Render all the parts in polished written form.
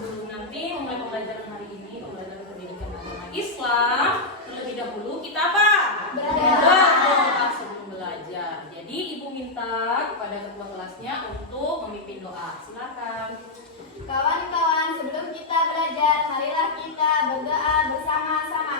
sebelum nanti mulai pembelajaran hari ini, pembelajaran pendidikan agama Islam, terlebih dahulu kita apa? Berdoa sebelum belajar. Jadi ibu minta kepada ketua kelasnya untuk memimpin doa. Silakan. Kawan-kawan, sebelum kita belajar, marilah kita berdoa bersama-sama.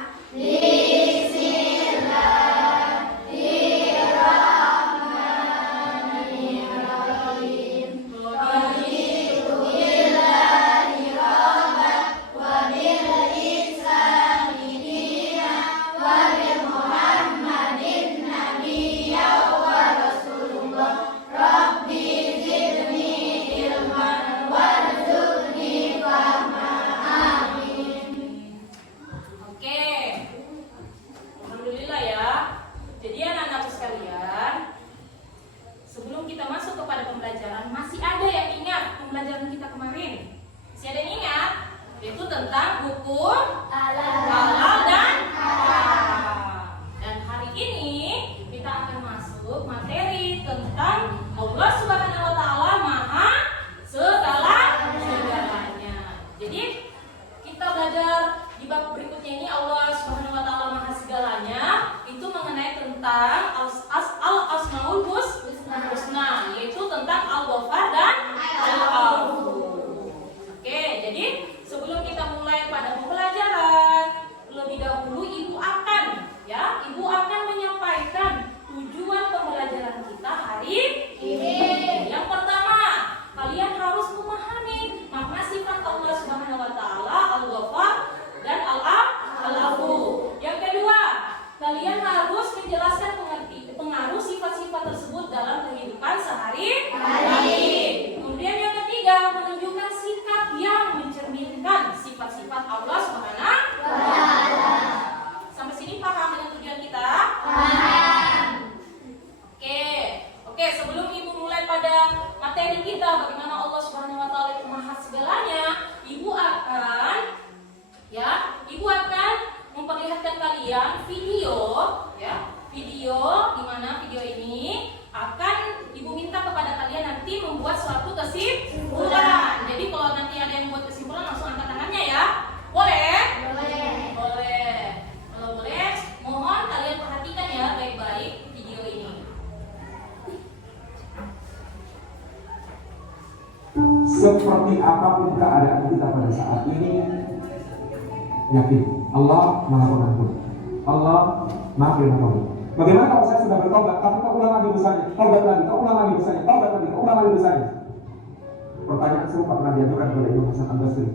Seperti apapun keadaan kita pada saat ini, yakin Allah Maha Pengampun, Allah Maha Pengampun. Bagaimana kalau saya sudah bertobat, tapi kau ulang lagi dosanya, tobat lagi, kau ulang lagi dosanya, tobat lagi, kau ulang lagi dosanya? Pertanyaan serupa pernah diajukan oleh Imam Hasan Al-Basri.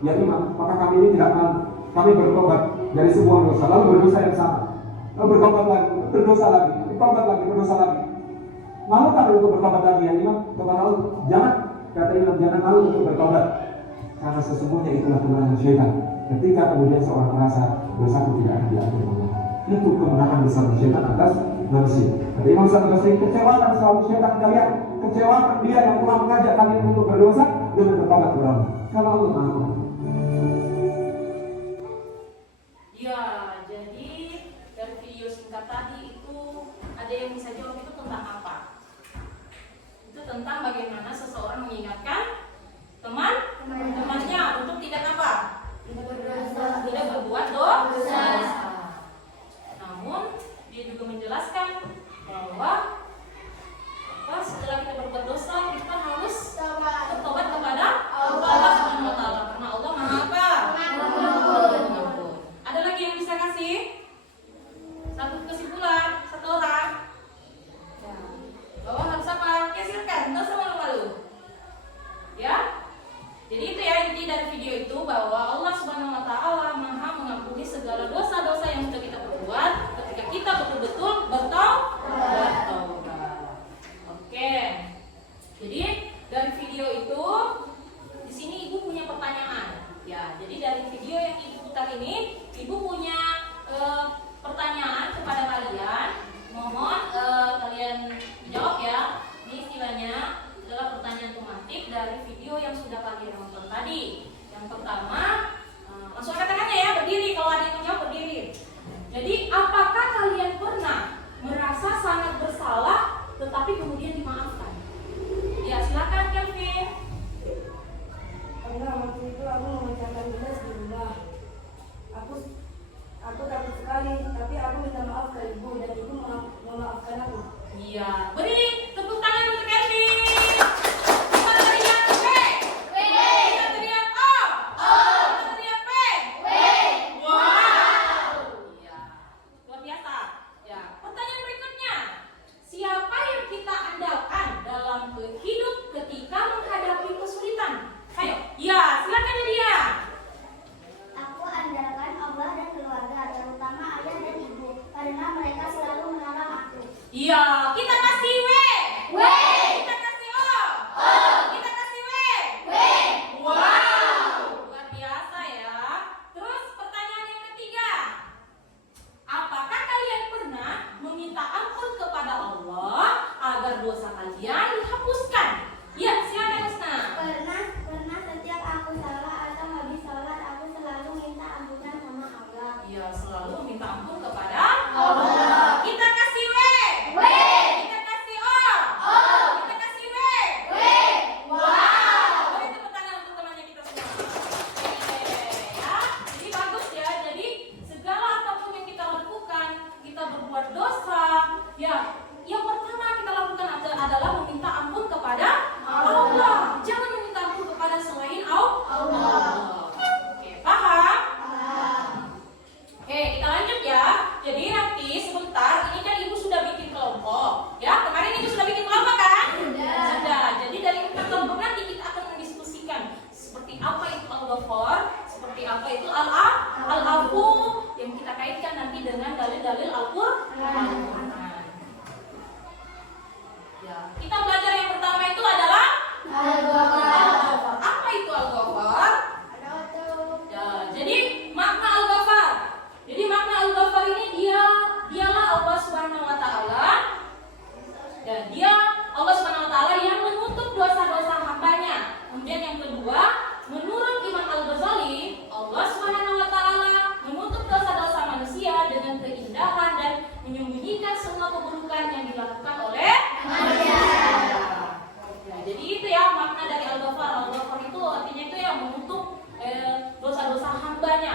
Ya Imam, apakah kami ini tidak malu? Kami bertobat dari sebuah dosa, lalu berdosa yang sama, lalu bertobat lagi, berdosa lagi, bertobat lagi, berdosa lagi. Malu kami untuk bertobat lagi ya Imam? Kepada Allah, jangan. Kata Imam, jangan malu untuk bertobat, karena sesungguhnya itulah kemenangan syaitan. Ketika kemudian seorang merasa dosaku tidak akan diampuni Allah, itu kemenangan besar syaitan atas manusia. Kata Imam Hasan Al-Basri, kecewakan selalu syaitan kalian, kecewakan dia yang telah mengajak kalian untuk berdosa dengan bertobat kepada Allah. Kalau Allah Maha Pengampun. Ya, jadi dari video singkat tadi itu ada yang bisa jawab itu tentang apa? Itu tentang bagaimana seseorang mengingatkan temannya untuk tidak apa? Tidak berbuat dosa. Namun dia juga menjelaskan bahwa setelah kita berbuat dosa kita harus bertobat kepada Allah Subhanahu wa taala, karena Allah Maha Pengampun. Ada lagi yang bisa kasih satu kesimpulan, satu orang? Ya. Bahwa harus apa? Ya silakan, enggak usah malu-malu. Ya. Jadi itu ya inti dari video itu, bahwa Allah Subhanahu wa taala Maha mengampuni segala dosa-dosa yang sudah kita perbuat ketika kita betul-betul bertaubat. Oke. Jadi dari video itu di sini ibu punya pertanyaan. Ya, jadi dari video yang ibu putar ini, ibu punya pertanyaan kepada kalian. Mohon kalian jawab ya. Ini istilahnya adalah pertanyaan tematik dari video yang sudah kalian nonton tadi. Yang pertama, langsung angkat tangannya ya, berdiri. Kalau ada yang menjawab berdiri. Jadi, apakah kalian pernah merasa sangat bersalah tetapi kemudian dimaafkan? Ya, silakan Kelvin. Pernah, waktu itu aku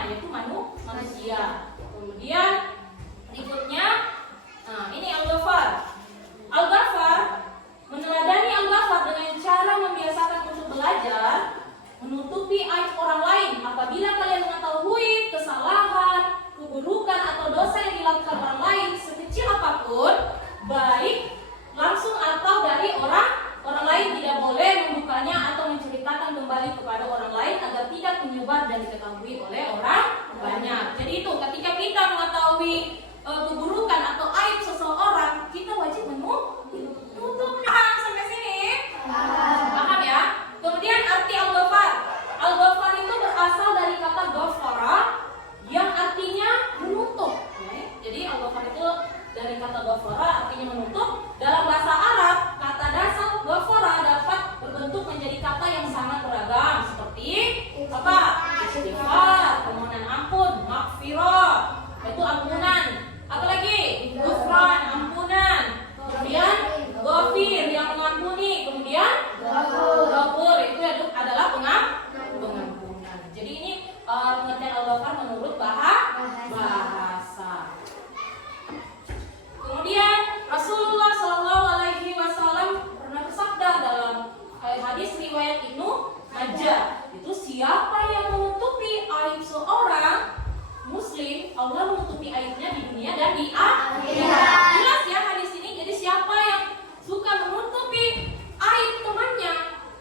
yaitu manusia. Kemudian berikutnya, ini Al-Ghafar. Al-Ghafar meneladani Al-Ghafar dengan cara membiasakan untuk belajar menutupi aib orang lain. Apabila kalian mengetahui kesalahan, keburukan atau dosa yang dilakukan orang lain sekecil apapun, baik langsung atau dari orang lain, tidak boleh membukanya atau menceritakan kembali kepada orang lain agar tidak menyebar dan diketahui oleh orang banyak. Jadi itu ketika kita mengetahui keburukan atau aib seseorang, kita wajib menutupnya. Sampai sini paham ya? Kemudian arti Al-Ghafar. Al-Ghafar itu berasal dari kata ghafara yang artinya menutup. Jadi Al-Ghafar itu dari kata ghafara artinya menutup. Dalam bahasa Arab, kata dasar ghafara dapat berbentuk menjadi kata yang sangat beragam seperti apa? Istighfar, permohonan ampun, maghfirah, itu ampunan. Apalagi ghufran, ampunan. Kemudian ghafir yang mengampuni. Kemudian ghafur itu adalah pengampunan. Jadi ini pengertian Al-Ghafar menurut bahasa. Kemudian Rasulullah SAW pernah bersabda dalam hadis riwayat Ibnu Majah, itu siapa yang menutupi aib seorang Muslim, Allah menutupi aibnya di dunia dan di akhirat. Jelas ya hadis ini. Jadi siapa yang suka menutupi aib temannya,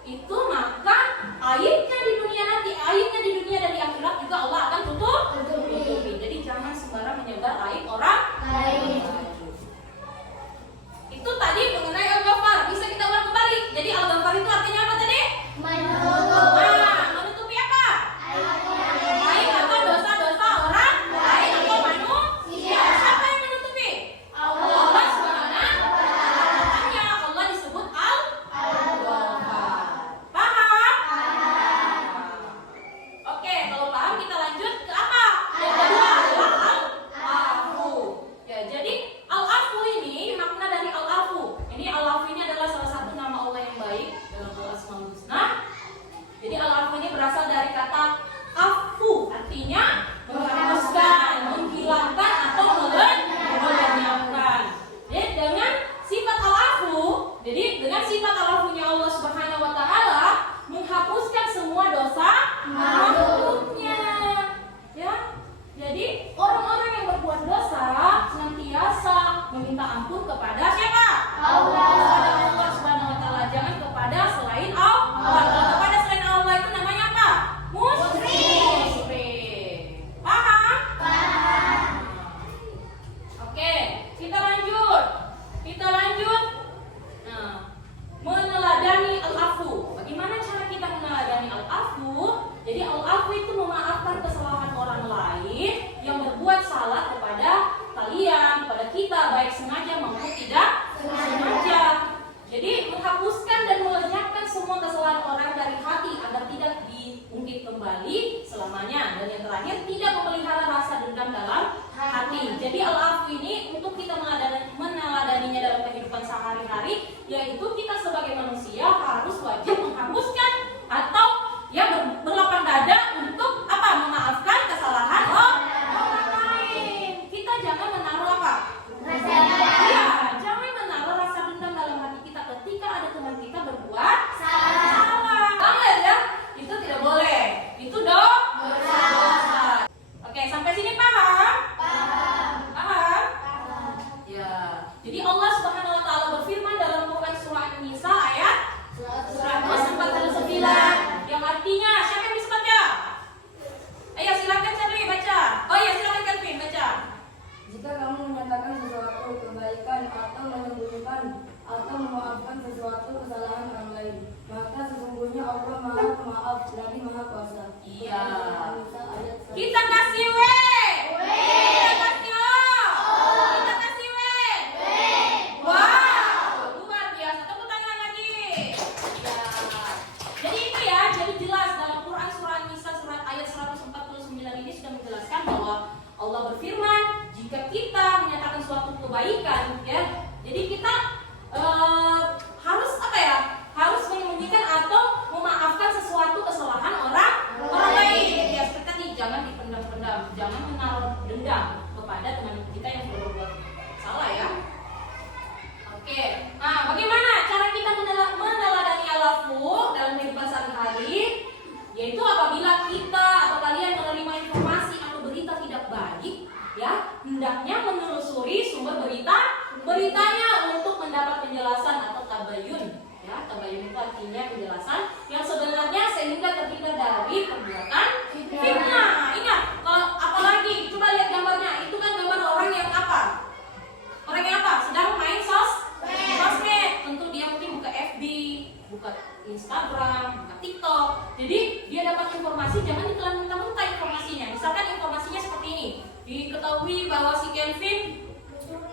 itu maka aibnya di dunia nanti, aibnya di dunia dan di akhirat juga Allah akan tutupi. Jadi jangan sembarang menyebar aib orang lain. Itu tadi mengenai Al-Ghafar. Bisa kita ulang kembali. Jadi Al-Ghafar itu artinya apa tadi? Menutupi apa? Aib atau dosa-dosa orang lain atau manusia. Siapa yang menutupi? Allah Subhanahu wa Ta'ala. Allah disebut Al-Ghafar. Paham? Oke, kalau paham kita lanjut ke apa? Yang kedua adalah Al-Afu. Ya, jadi Al-Afu ini makna dari Al-Afu. Ini Al-Afu ini adalah salah satu nama Allah yang baik dalam Al-Asmaul Husna. Jadi Al-Afu ini berasal dari kata afu, artinya menghapuskan, menghilangkan atau melenyapkan. Jadi dengan sifat Al-Afu, dengan sifat Al-Afunya Allah Subhanahu wa Ta'ala menghapuskan semua dosa makhluknya. Ya. Jadi orang-orang yang berbuat dosa senantiasa meminta ampun kepada siapa? Allah. Kepada Allah Subhanahu wa Ta'ala, jangan kepada selain Allah. Kalau kepada selain Allah itu namanya apa? Musyrik. Paham? Oke, kita lanjut. Meneladani Al-Afu. Bagaimana cara kita meneladani Al-Afu? Jadi Al-Afu itu memaafkan kesalahan orang lain yang berbuat salah kepada kalian, kepada kita, baik sengaja maupun tidak sengaja. Jadi menghapuskan dan melenyapkan semua kesalahan orang dari hati agar tidak diungkit kembali selamanya. Dan yang terakhir, tidak memelihara rasa dendam dalam hati. Jadi Al-Afu ini untuk kita meneladaninya dalam kehidupan sehari-hari, yaitu kita sebagai manusia harus wajib menghapuskan atau berlapang dada untuk apa? Memaafkan kesalahan orang lain. Kita jangan menaruh apa? Jangan menaruh rasa dendam dalam hati kita ketika ada teman kita berbuat salah. Banget ya? Itu tidak boleh. Itu dosa. Oke, sampai sini paham? Paham? Ya. Jadi Allah Subhanahu wa Ta'ala berfirman dalam Quran surah An-Nisa ayat 149 yang artinya, siapa yang bisa baca? Ayo silakan Charlie baca. Oh iya, silakan Kevin baca. Jika kamu menyatakan sesuatu kebaikan atau menyembunyikan atau memaafkan sesuatu kesalahan orang lain, maka sesungguhnya Allah Maha Pemaaf lagi Maha Kuasa. Iya. An-Nisa ayat 100. Kita kasih W. Kita kasih O. Kita kasih W. Wow, luar biasa. Tepuk tangan lagi. Ya. Jadi itu ya, jadi jelas dalam Quran surah An-Nisa surat ayat 149 ini sudah menjelaskan bahwa Allah berfirman, jika kita menyatakan suatu kebaikan, ya, jadi kita harus apa ya? Harus menyembunyikan atau memaafkan sesuatu kesalahan orang lain. Ya, seperti tadi, jangan dipendam-pendam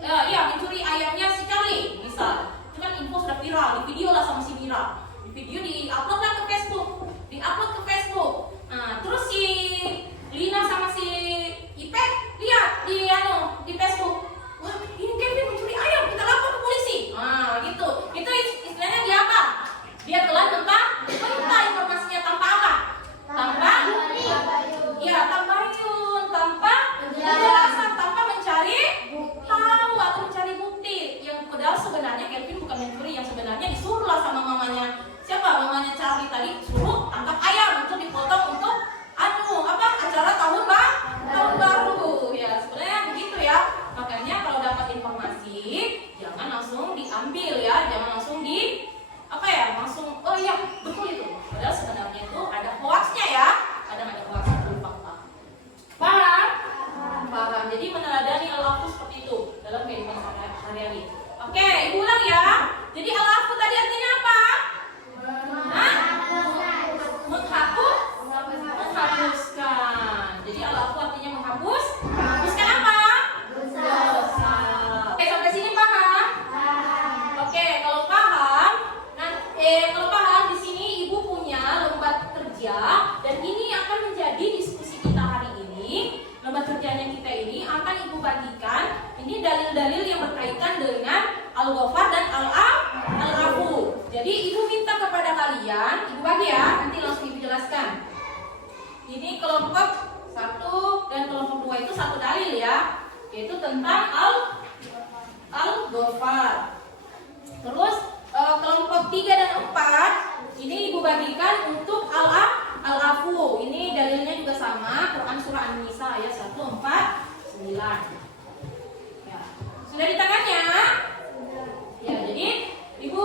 iya mencuri ayamnya si Charlie, misal. Itu kan info sudah viral, di video lah sama si Mira. Di video di-upload lah ke Facebook. Nah, terus si Lina sama si Ipe lihat di Facebook. Wah, ini Kevin mencuri ayam, kita lapor ke polisi. Nah, gitu. Itu istilahnya dia apa? Dia telah minta informasinya tanpa apa? Tanpa penjelasan, tanpa mencari tahu atau mencari bukti. Yang padahal sebenarnya Kevin bukan mencuri, yang sebenarnya disuruh lah sama mamanya. Siapa? Mamanya Charlie tadi suruh tangkap ayam untuk dipotong untuk acara tahun baru. Ya, sebenarnya begitu ya. Makanya kalau dapat informasi jangan langsung diambil ya, jangan langsung langsung oh iya betul itu. Padahal sebenarnya itu ada hoaxnya ya. Kadang ada hoax itu fakta. Paham? Jadi meneladani al-afu seperti itu dalam kehidupan sehari-hari. Oke, ibu ulang ya. Jadi al-afu tadi artinya apa? Menghapuskan. Jadi al-afu artinya menghapuskan apa? Dosa. Oke, sampai sini paham? Oke, kalau paham, di sini ibu punya lembar kerja dan ini akan menjadi diskusi kita hari ini. Lembar kerjanya kita ini akan ibu bagikan. Ini dalil-dalil yang berkaitan dengan al-ghafar dan al-afu. Jadi ibu minta kepada kalian, ibu bagi ya, nanti langsung ibu jelaskan. Ini kelompok 1 dan kelompok 2 itu satu dalil ya, yaitu tentang al-ghafar. Terus kelompok 3 dan 4 ini ibu bagikan untuk al-afu. Ini dalilnya juga sama, Quran surah An-Nisa ayat 149. Ya. Sudah di tangannya? Ya, jadi ibu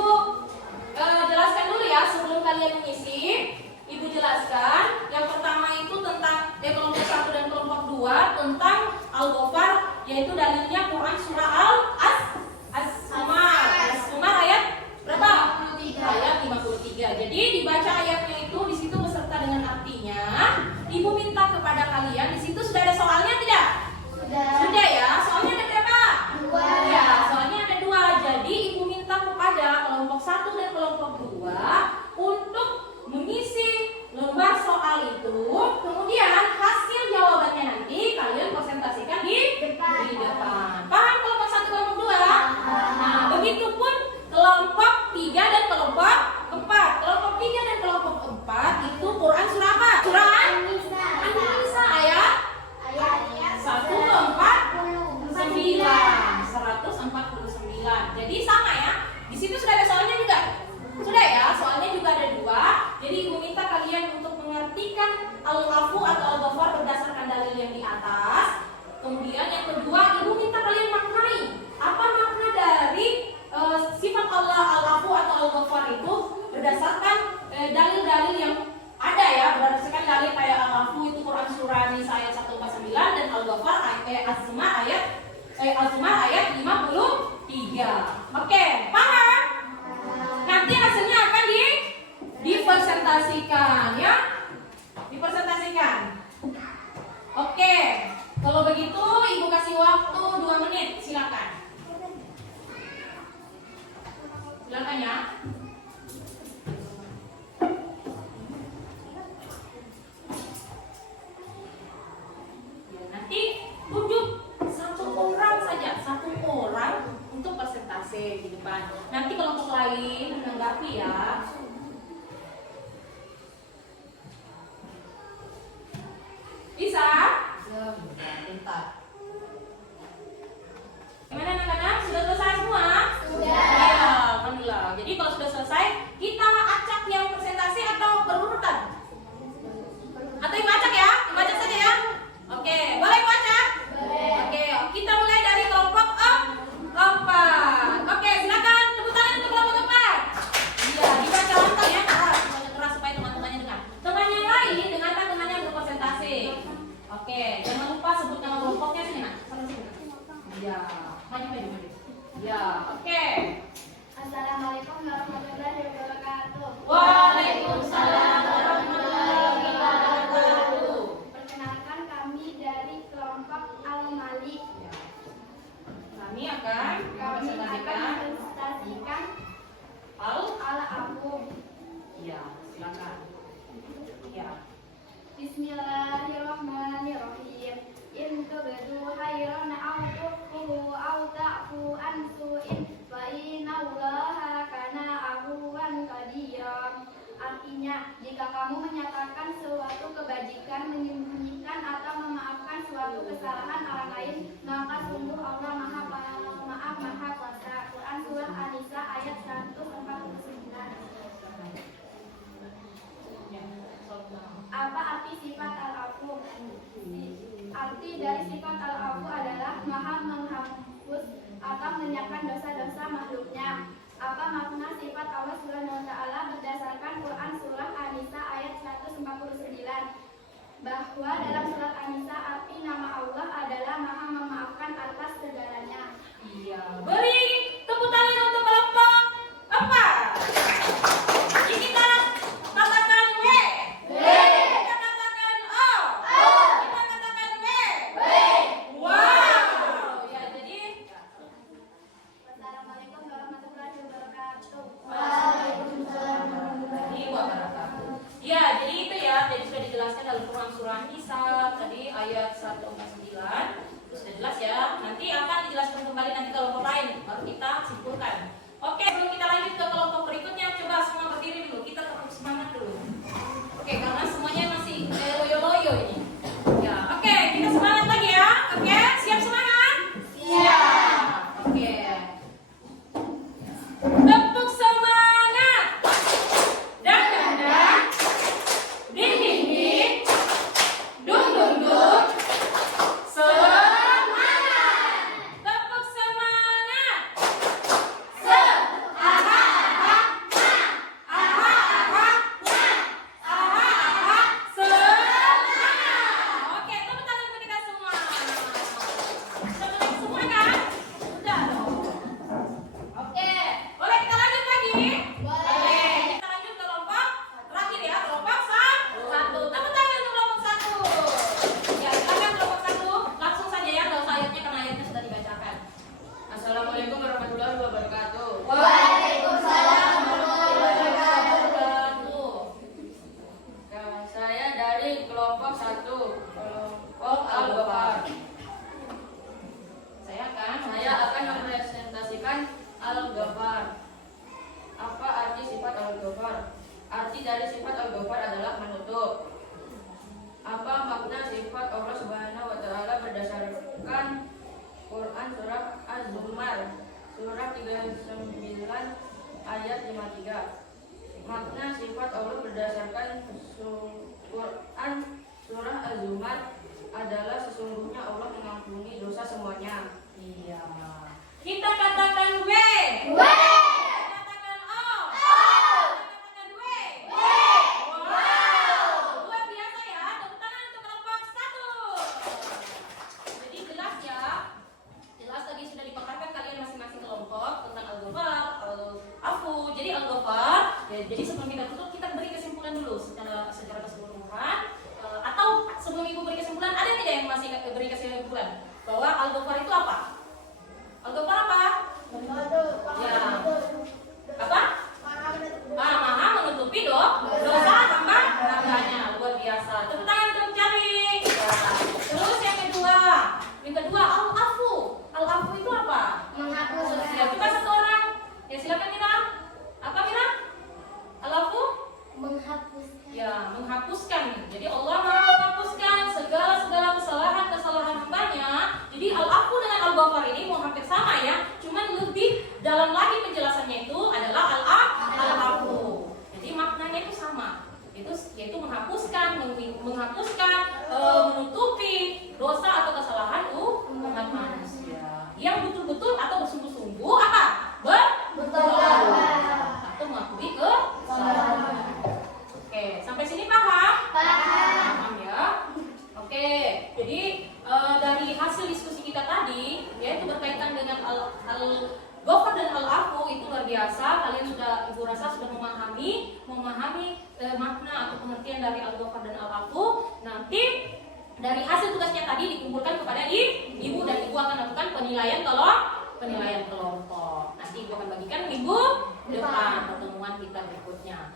jelaskan dulu ya sebelum kalian mengisi. Ibu jelaskan yang pertama itu tentang kelompok 1 dan kelompok 2 tentang al-ghafar, yaitu dalilnya Quran surah As-Zumar ayat berapa? 53. Ayat 53. Jadi dibaca ayatnya itu di situ beserta dengan artinya. Ibu minta kepada kalian, di situ sudah ada soalnya tidak? Sudah ya. Soalnya ada berapa? 2. Ya, soalnya ada 2. Jadi ibu minta kepada kelompok 1 dan kelompok 2 untuk mengisi lembar soal itu. Kemudian hasil jawabannya nanti kalian presentasikan di depan. Paham kelompok 1 kelompok 2? Nah, begitupun kelompok 3 dan kelompok 4. Kelompok 3 dan kelompok 4 itu Quran surah apa? Surah An-Nisa ayat 149. Jadi sama ya. Di situ sudah ada soalnya juga. Sudah ya, soalnya juga ada 2. Jadi ibu minta kalian untuk mengartikan al-afu atau al-ghafar berdasarkan dalil yang di atas. Kemudian yang kedua, ibu minta kalian maknai apa makna dari sifat Allah al-afu atau al-ghafar itu berdasarkan dalil-dalil yang ada ya, berdasarkan dalil kayak al-afu itu Quran surah Nisa ayat 149 dan al-ghafar Az-Zumar ayat 53. Oke, paham? Nanti hasilnya akan dipresentasikan ya. Dipresentasikan. Oke. Kalau begitu ibu kasih waktu 2 menit, silakan. Silakan ya. Nanti tunjuk satu orang untuk presentasi di depan. Nanti kelompok lain menanggapi ya. Bisa? Bentar. Gimana anak-anak? Sudah selesai semua? Sudah. Ya, alhamdulillah. Jadi kalau sudah selesai, kita acak yang presentasi atau berurutan? Atau ibu acak ya? Ibu acak saja ya? Oke, boleh ibu acak? Boleh. Oke, kita mulai dari kelompok 4. Oke, silakan tepuk tangan untuk kelompok 4. Iya, dibaca lantang ya, keras supaya teman-temannya dengar. Teman yang lain dengarkan temannya untuk presentasi. Oke, jangan lupa sebut nama kelompoknya sini nak. Ya, maju. Ya, oke. Assalamualaikum warahmatullahi wabarakatuh. Waalaikumsalam warahmatullahi wabarakatuh. Perkenalkan kami dari kelompok Al-Malik. Kami akan kesalahan orang lain, maka sungguh Allah Maha Pemaaf Maha Kuasa. Quran Surah An-Nisa ayat 149. Apa arti sifat al-afu? Arti dari sifat al-afu adalah Maha menghapus atau menyiapkan dosa-dosa makhluknya. Apa makna sifat Allah Subhanahu wa taala berdasarkan Quran Surah An-Nisa ayat 149? Bahwa dalam surat An-Nisa arti nama Allah adalah Maha memaafkan atas segalanya. Iya, beri tepuk tangan untuk kelompok apa? Jadi kita katakan W. Kita katakan O. Kita katakan W. Wow. Ya, jadi Wassalamualaikum warahmatullahi wabarakatuh. warahmatullahi wabarakatuh. Ya, jadi itu ya, jadi sudah dijelaskan dalam Quran surah Nisa tadi ayat 149. Itu sudah jelas ya. Nanti akan dijelaskan kembali nanti kelompok lain, baru kita simpulkan. Oke, sebelum kita lanjut ke kelompok berikutnya, coba semua berdiri dulu. Kita tetap semangat dulu. Oke, karena semuanya masih loyo-loyo ini. Ya, oke, kita semangat lagi ya. Oke, siap semangat? Siap. Oke. Tepuk semangat. Dan ding ding ding. Dung dung dung. Semangat. Tepuk semangat. Semangat. Oke, tepuk tangan untuk kita semua. Sudah mulai semua kan? Sudah dong. Oke, boleh kita lanjut lagi? Boleh. Kita lanjut ke kelompok terakhir ya, kelompok satu. Tepuk tangan untuk kelompok satu. Ya, silakan kelompok satu. Langsung saja ya, nggak usah ayatnya karena ayatnya sudah dibacakan. Assalamualaikum warahmatullahi wabarakatuh. Waalaikumsalam warahmatullahi Wabarakatuh. Saya dari kelompok satu, kelompok Al-Ghafar. Saya akan merepresentasikan Al-Ghafar. Apa arti sifat Al-Ghafar? Arti dari sifat Al-Ghafar adalah menutup. Apa makna sifat Allah Subhanahu wa taala berdasarkan Quran surah Az-Zumar surah 39 ayat 53. Makna sifat Allah berdasarkan Quran surah Az-Zumar adalah sesungguhnya Allah mengampuni dosa semuanya. Iya. Kita katakan W. Kita katakan O. Kita katakan W. Wow. Luar biasa ya. Tepuk tangan untuk kelompok satu. Jadi jelas ya. Jelas tadi sudah dipaparkan kalian masing-masing kelompok tentang Al-Ghafar, Al-Afu. Jadi Al-Ghafar, ya, jadi sebelum kita tutup kita beri kesimpulan dulu secara keseluruhan. Atau sebelum ibu beri kesimpulan, ada tidak yang masih beri kesimpulan bahwa Al-Ghafar itu apa? Al-Ghafar apa? Ya. Apa? Maha menutupi dosa hambanya. Luar biasa. Tepuk tangan untuk Cari. Ya. Terus yang kedua Al-Afu. Al-Afu itu apa? Menghapus. Ya, coba satu orang. Ya, silakan Mira. Apa Mira? Al-Afu? Menghapuskan. Ya, menghapuskan. Jadi Allah Maha menghapuskan segala kesalahan hambanya. Jadi Al-Afu dengan Al-Ghafar ini mau hampir sama ya, cuman lebih dalam lagi penjelasannya itu adalah Al-Afu. Jadi maknanya itu sama. Yaitu menghapuskan, menutupi dosa atau kesalahan umat manusia. Yang betul-betul atau bersungguh-sungguh apa? Bertobat atau mengakui kesalahan. Oke, sampai sini paham? Paham ya. Oke, jadi dari hasil diskusi kita tadi, yaitu berkaitan dengan Al-Ghafar dan Al-Afu itu luar biasa. Kalian sudah, ibu rasa sudah memahami makna atau pengertian dari Al-Ghafar dan Al-Afu. Nanti dari hasil tugasnya tadi dikumpulkan kepada ibu dan ibu akan lakukan penilaian kelompok. Nanti ibu akan bagikan minggu depan pertemuan kita berikutnya.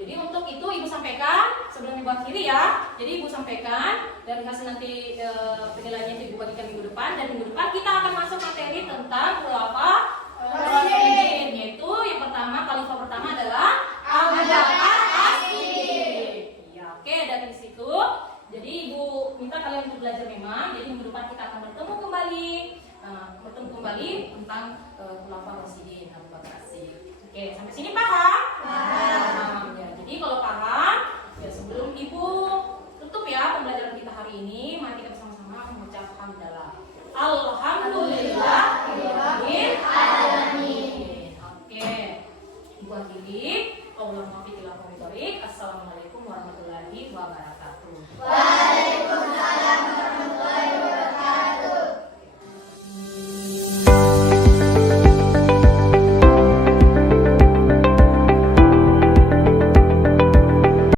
Jadi untuk itu ibu sampaikan sebelum ibu akhiri ya. Jadi ibu sampaikan dari hasil nanti penilaiannya itu ibu bagikan minggu depan, dan minggu depan kita akan masuk materi tentang khulafah Rasyidin, yaitu yang pertama, khalifah pertama adalah Abu Bakar As-Siddiq. Ya, oke, dari situ jadi ibu minta kalian untuk belajar memang. Jadi minggu depan kita akan bertemu kembali tentang khulafaur rasyidin Abu Bakar As-Siddiq. Oke, sampai sini paham? Paham. Ya, jadi kalau paham, ya sebelum ibu tutup ya pembelajaran kita hari ini, mari kita bersama-sama mengucap hamdalah. Alhamdulillah rabbil alamin. Oke. Ibu akhiri, Allahumma fi tilawati. Assalamualaikum warahmatullahi wabarakatuh.